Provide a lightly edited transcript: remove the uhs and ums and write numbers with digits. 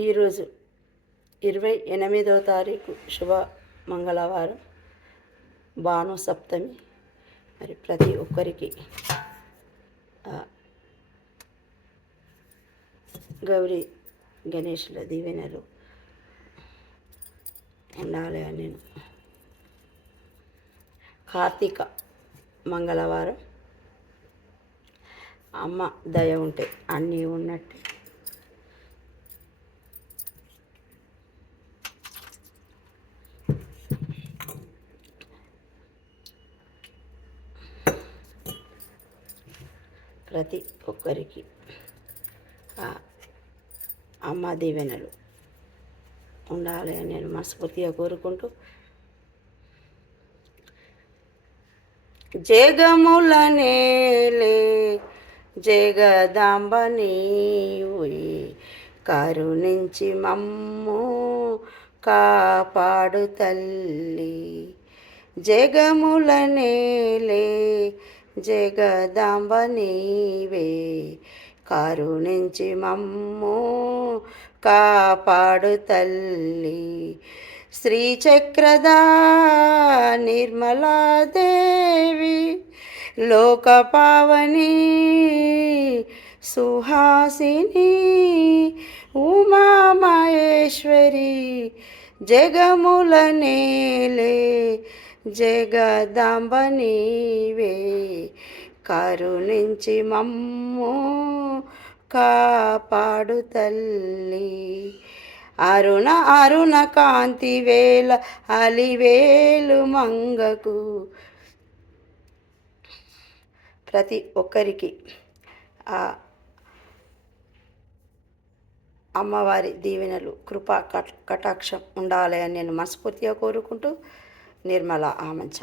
ఈరోజు 28వ తారీఖు శుభ మంగళవారం భాను సప్తమి. మరి ప్రతి ఒక్కరికి గౌరీ గణేషుల దీవెనలు ఉండాలి అని నేను కార్తీక మంగళవారం అమ్మ దయ ఉంటే అన్నీ ఉన్నట్టు. ప్రతి ఒక్కరికి అమ్మ దీవెనలు ఉండాలి అని నేను మనస్ఫూర్తిగా కోరుకుంటూ, జగముల నేలే జగదాంబ నీవుయే, కరుణించి మమ్ము కాపాడు తల్లి. జగముల నేలే జగదాంబ నీవే, కరుణించి మమ్ము కాపాడు తల్లి. శ్రీచక్రదా నిర్మలాదేవి, లోకపావని సుహాసిని, ఉమామహేశ్వరి, జగముల నేలే జగదాంబ నీవే, కరుణించి మమ్ము కాపాడు తల్లి. అరుణ అరుణ కాంతి వేళ అలివేలు మంగకు ప్రతి ఒక్కరికి అమ్మవారి దీవెనలు కృపా కటాక్షం ఉండాలి అని నేను మనస్ఫూర్తిగా కోరుకుంటూ, నిర్మల ఆమంచ.